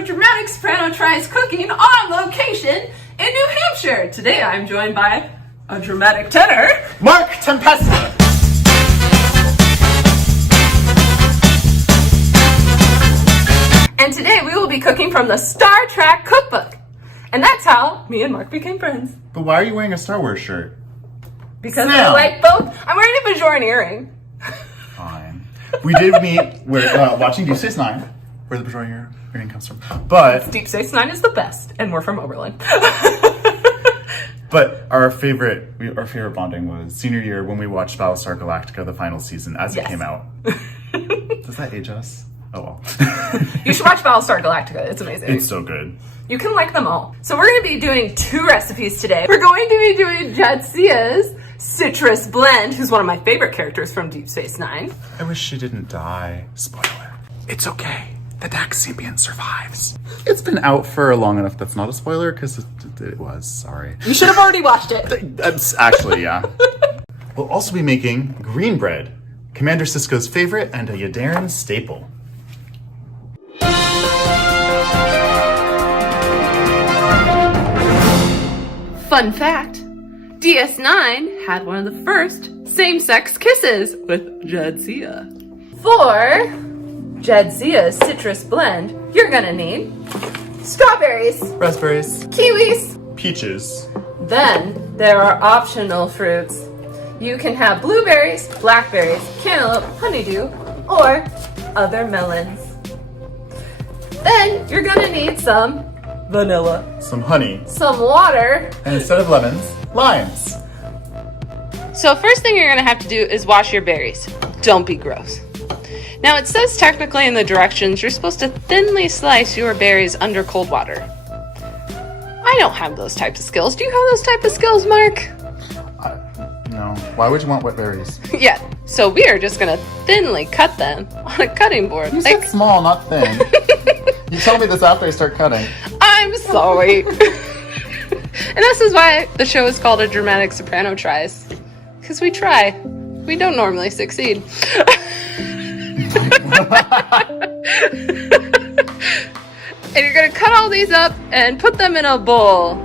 where Dramatic Soprano tries cooking on location in New Hampshire. Today I'm joined by a dramatic tenor, Mark Tempesta. And today we will be cooking from the Star Trek cookbook. And that's how me and Mark became friends. But why are you wearing a Star Wars shirt? Because we like both. I'm wearing a Bajoran earring. Fine. We did meet, we're watching Deep Space Nine, where the Bajoran earring comes from. But Deep Space Nine is the best, and we're from Oberlin. But our favorite bonding was senior year when we watched Battlestar Galactica, the final season, as it came out. Does that age us? Oh well. You should watch Battlestar Galactica. It's amazing. It's so good. You can like them all. So we're going to be doing 2 recipes today. We're going to be doing Jadzia's citrus blend, who's one of my favorite characters from Deep Space Nine. I wish she didn't die. Spoiler. It's okay. The Dax symbiont survives. It's been out for long enough that's not a spoiler, because it was. Sorry. You should have already watched it. That's actually, yeah. We'll also be making green bread, Commander Sisko's favorite and a Yadarin staple. Fun fact, DS9 had one of the first same-sex kisses with Jadzia. For Jadzia's citrus blend, you're gonna need strawberries, Raspberries, kiwis. peaches. Then there are optional fruits. You can have blueberries, blackberries, cantaloupe, honeydew, or other melons. Then you're gonna need some vanilla, Some honey. some water. And instead of lemons, limes. So first thing you're gonna have to do is wash your berries. Don't be gross. Now it says technically in the directions you're supposed to thinly slice your berries under cold water. I don't have those types of skills. Do you have those type of skills, Mark? No. Why would you want wet berries? Yeah, so we are just gonna thinly cut them on a cutting board. You said small, not thin. You told me this after I start cutting. I'm sorry. And this is why the show is called A Dramatic Soprano Tries. Because we try. We don't normally succeed. And you're gonna cut all these up and put them in a bowl.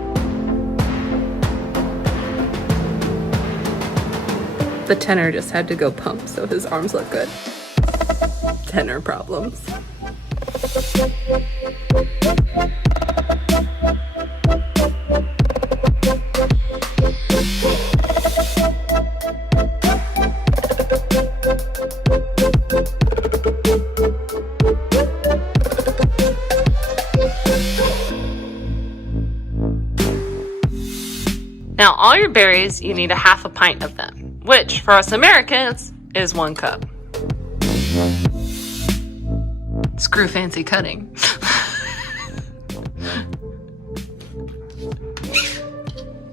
The tenor just had to go pump, so his arms look good. Tenor problems. Now, all your berries, you need a half a pint of them, which for us Americans is 1 cup. Screw fancy cutting.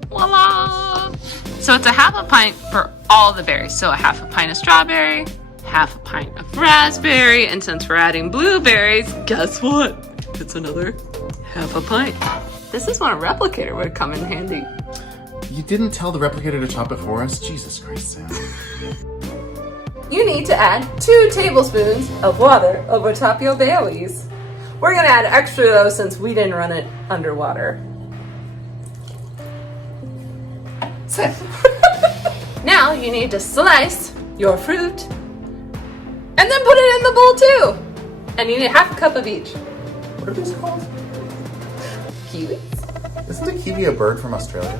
Voila! So it's a half a pint for all the berries. So a half a pint of strawberry, half a pint of raspberry, and since we're adding blueberries, guess what? It's another half a pint. This is when a replicator would come in handy. You didn't tell the replicator to chop it for us? Jesus Christ, Sam. You need to add 2 tablespoons of water over top your berries. We're gonna add extra though since we didn't run it underwater. So, now you need to slice your fruit and then put it in the bowl too. And you need half a cup of each. What are these called? Kiwis. Isn't a kiwi a bird from Australia?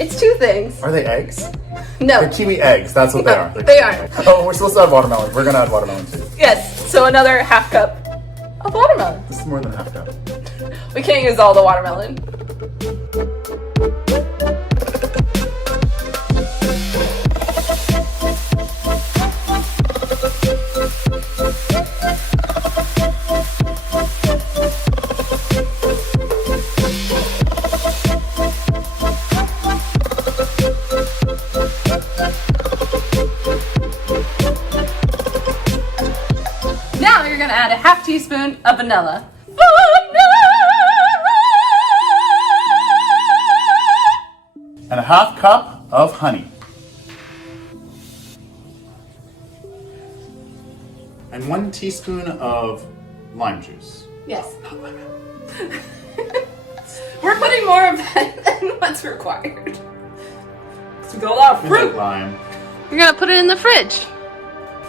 It's 2 things. Are they eggs? No. They're kiwi eggs, that's what they are. They are. Oh, we're supposed to add watermelon. We're gonna add watermelon too. Yes, so another half cup of watermelon. This is more than half cup. We can't use all the watermelon. Now you're gonna add a half teaspoon of vanilla. And a half cup of honey. And 1 teaspoon of lime juice. Yes. We're putting more of that than what's required. So go out fruit. Lime. You're gonna put it in the fridge.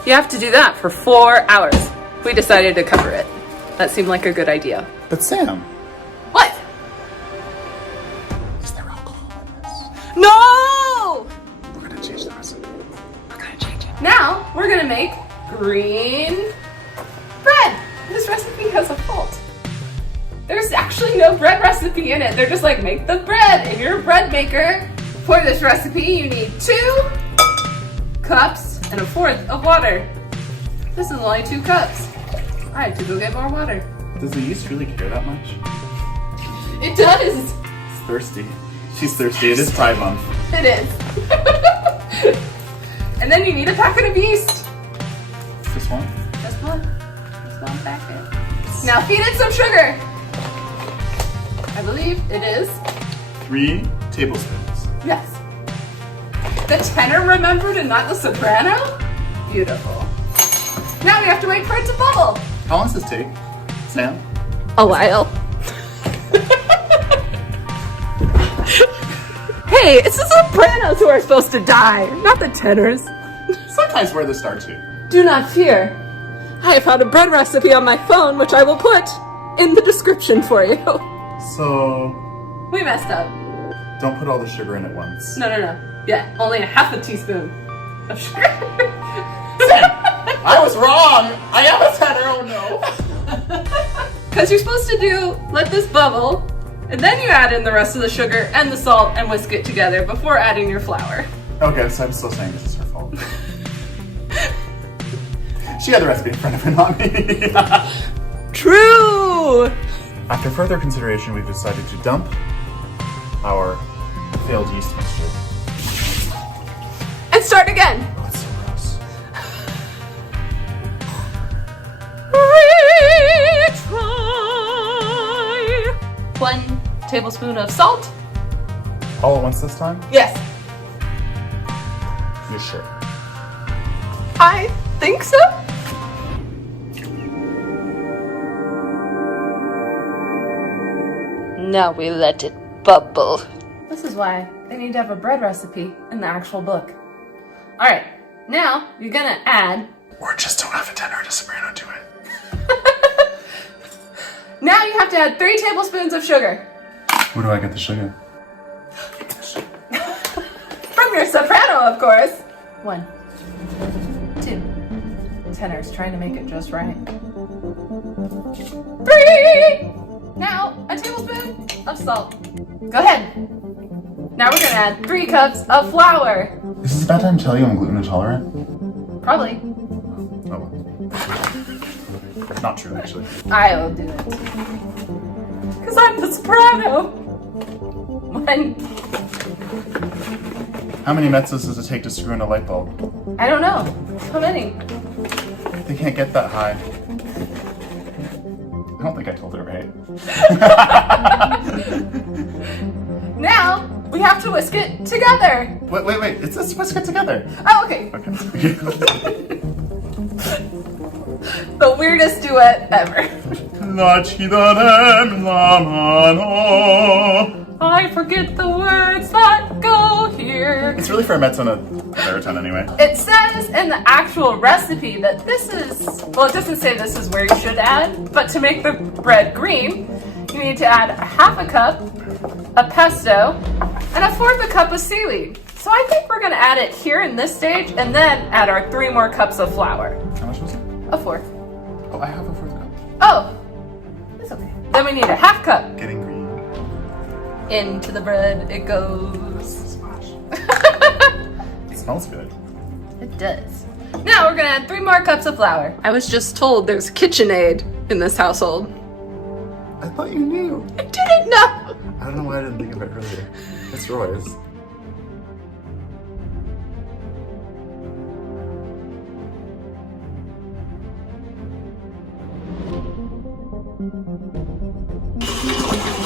You have to do that for 4 hours. We decided to cover it. That seemed like a good idea. But Sam, What? is there alcohol in this? No! We're gonna change the recipe. We're gonna change it. Now, we're gonna make green bread. This recipe has a fault. There's actually no bread recipe in it. They're just like, make the bread in your bread maker. For this recipe, you need 2 cups and 1/4 of water. This is only 2 cups. I have to go get more water. Does the yeast really care that much? It does. It's thirsty. She's thirsty. It is Pride Month. It is. And then you need a packet of yeast. Just one? Just one. Just one packet. Now feed it some sugar. I believe it is. 3 tablespoons. Yes. The tenor remembered and not the soprano? Beautiful. Now we have to wait for it to bubble. How long does this take, Sam? A while. Hey, it's the sopranos who are supposed to die, not the tenors. Sometimes we're the star too. Do not fear. I have found a bread recipe on my phone, which I will put in the description for you. So, We messed up. don't put all the sugar in at once. No. Yeah, only a 1/2 teaspoon of sugar. I was wrong! I am a tenor, oh no! Because you're supposed to let this bubble, and then you add in the rest of the sugar and the salt and whisk it together before adding your flour. Okay, so I'm still saying this is her fault. She had the recipe in front of her, not me. True! After further consideration, we've decided to dump our failed yeast mixture. And start again. Oh, it's so gross. Retry. 1 tablespoon of salt. All at once this time? Yes, You sure? I think so. Now we let it bubble. This is why they need to have a bread recipe in the actual book. All right, now you're gonna add. Or just don't have a tenor to soprano to it. Now you have to add 3 tablespoons of sugar. Where do I get the sugar? From your soprano, of course. 1, 2. Tenor's trying to make it just right. 3. Now a tablespoon of salt. Go ahead. Now we're gonna add 3 cups of flour. Is this about time to tell you I'm gluten intolerant? Probably. Oh. Not true, actually. I will do it. Because I'm the soprano. 1. How many mezzos does it take to screw in a light bulb? I don't know. How many? They can't get that high. I don't think I told her right. Now we have to whisk it together. Wait. It's let's whisk it together. Oh, okay. Okay. The weirdest duet ever. I forget the words that go here. It's really for a mezzo and a baritone anyway. It says in the actual recipe that this is, well, it doesn't say this is where you should add, but to make the bread green, you need to add a 1/2 cup of pesto and a 1/4 cup of seaweed. So I think we're gonna add it here in this stage and then add our 3 more cups of flour. How much was it? A 1/4. Oh, I have a 1/4 cup. Oh, that's okay. Then we need a 1/2 cup. Getting green. Into the bread it goes. Splash. It smells good. It does. Now we're gonna add 3 more cups of flour. I was just told there's KitchenAid in this household. I thought you knew. I didn't know. I don't know why I didn't think of it earlier. It's Roy's.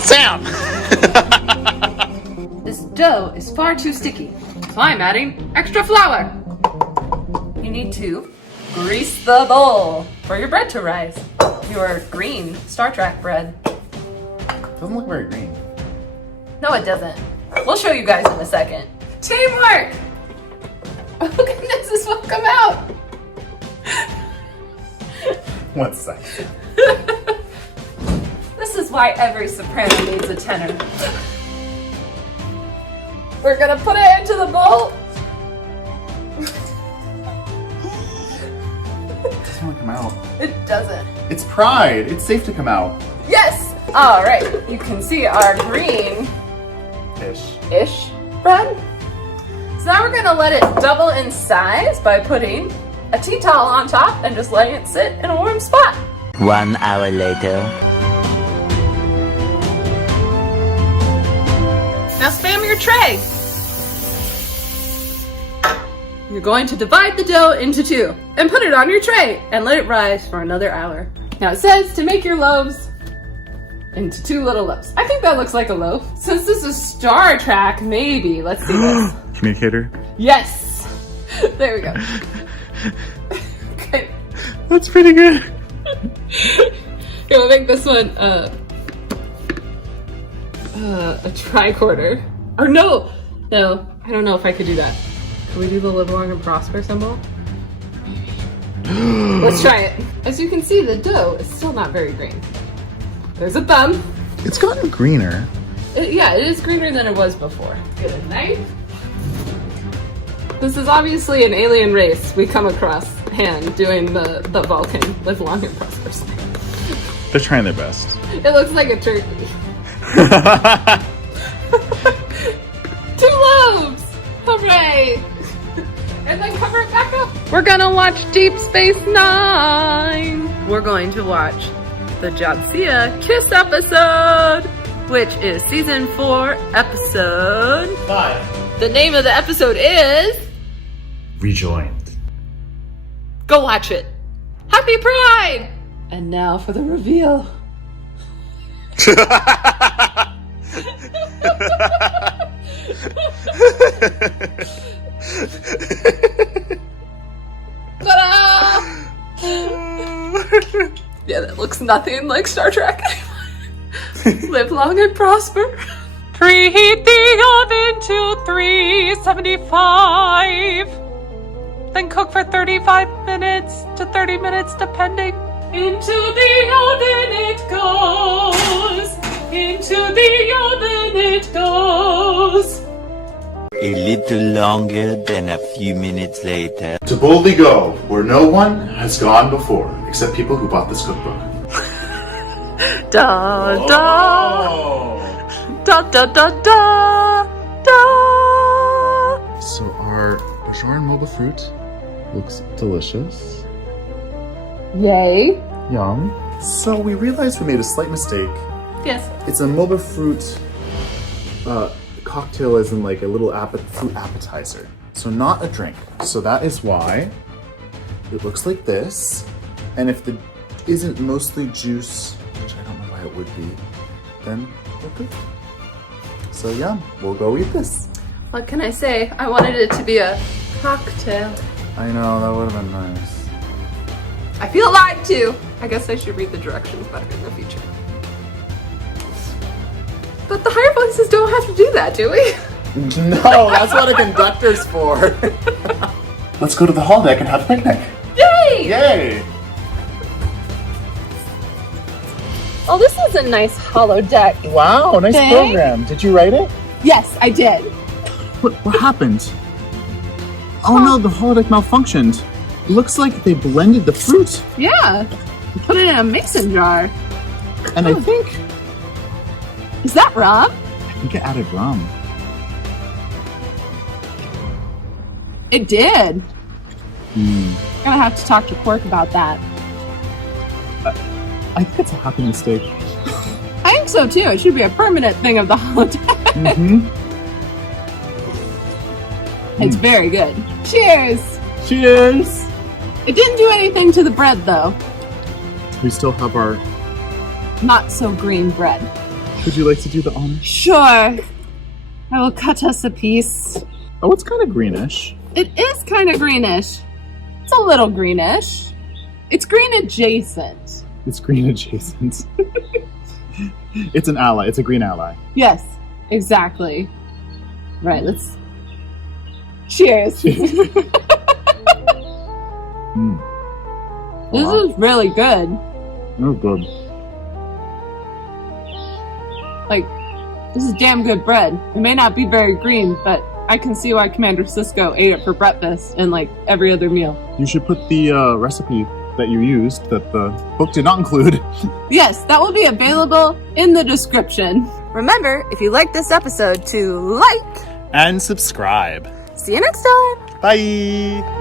Sam! This dough is far too sticky, so I'm adding extra flour. You need to grease the bowl. for your bread to rise. Your green Star Trek bread. Doesn't look very green. No, it doesn't. We'll show you guys in a second. Teamwork! Oh goodness, this will come out! 1 second. This is why every soprano needs a tenor. We're gonna put it into the bowl. It doesn't want to come out. It doesn't. It's pride. It's safe to come out. Yes! Alright, you can see our green ish bread. So now we're gonna let it double in size by putting a tea towel on top and just letting it sit in a warm spot. 1 hour later. Now spam your tray. You're going to divide the dough into 2 and put it on your tray and let it rise for another hour. Now it says to make your loaves into 2 little loaves. I think that looks like a loaf. Since this is Star Trek, maybe. Let's see this. Communicator. Yes! There we go. Okay. That's pretty good. Here, we'll make this one a tricorder. Or no, I don't know if I could do that. Can we do the live long and prosper symbol? Let's try it. As you can see, the dough is still not very green. There's a bump. It's gotten greener. Yeah, it is greener than it was before. Get a knife. This is obviously an alien race we come across hand doing the Vulcan live long and prosper sign. They're trying their best. It looks like a turkey. 2 loaves! Hooray! And then cover it back up. We're gonna watch Deep Space Nine. We're going to watch the Jadzia Kiss episode, which is season 4, episode 5. The name of the episode is Rejoined. Go watch it. Happy Pride! And now for the reveal. Ta-da! Yeah, that looks nothing like Star Trek anymore. Live long and prosper. Preheat the oven to 375. Then cook for 35 minutes to 30 minutes depending. Into the oven it goes. Into the oven it goes. A little longer than a few minutes later. To boldly go where no one has gone before, except people who bought this cookbook. Da da Oh. da da da da da. So our Bajoran moba fruit looks delicious. Yay. Yum. So we realized we made a slight mistake. Yes. It's a moba fruit cocktail, as in like a little fruit appetizer. So not a drink. So that is why it looks like this. And if the isn't mostly juice, which I don't know why it would be, then we're good. So yeah, we'll go eat this. What can I say? I wanted it to be a cocktail. I know, that would have been nice. I feel lied to. I guess I should read the directions better in the future. But the higher voices don't have to do that, do we? No, that's what a conductor's for. Let's go to the hall deck and have a picnic. Yay! Yay! Oh, this is a nice hollow deck. Wow, nice Thing? program. Did you write it? Yes, I did. What happened? Oh no, the holodeck malfunctioned. Looks like they blended the fruit. Yeah. Put it in a mason jar. And I think Is that rum? it added rum. It did. Gonna have to talk to Quark about that. I think it's a happy mistake. I think so too. It should be a permanent thing of the holodeck. It's very good. Cheers! Cheers! It didn't do anything to the bread though. We still have our... Not so green bread. Would you like to do the honors? Sure. I will cut us a piece. Oh, it's kind of greenish. It is kind of greenish. It's a little greenish. It's green adjacent. It's green adjacent. It's an ally. It's a green ally. Yes, exactly. Right, let's... Cheers. This is really good. Oh, good. Like, this is damn good bread. It may not be very green, but I can see why Commander Sisko ate it for breakfast and like every other meal. You should put the recipe that you used that the book did not include. Yes, that will be available in the description. Remember, if you like this episode, to like And subscribe. See you next time. Bye.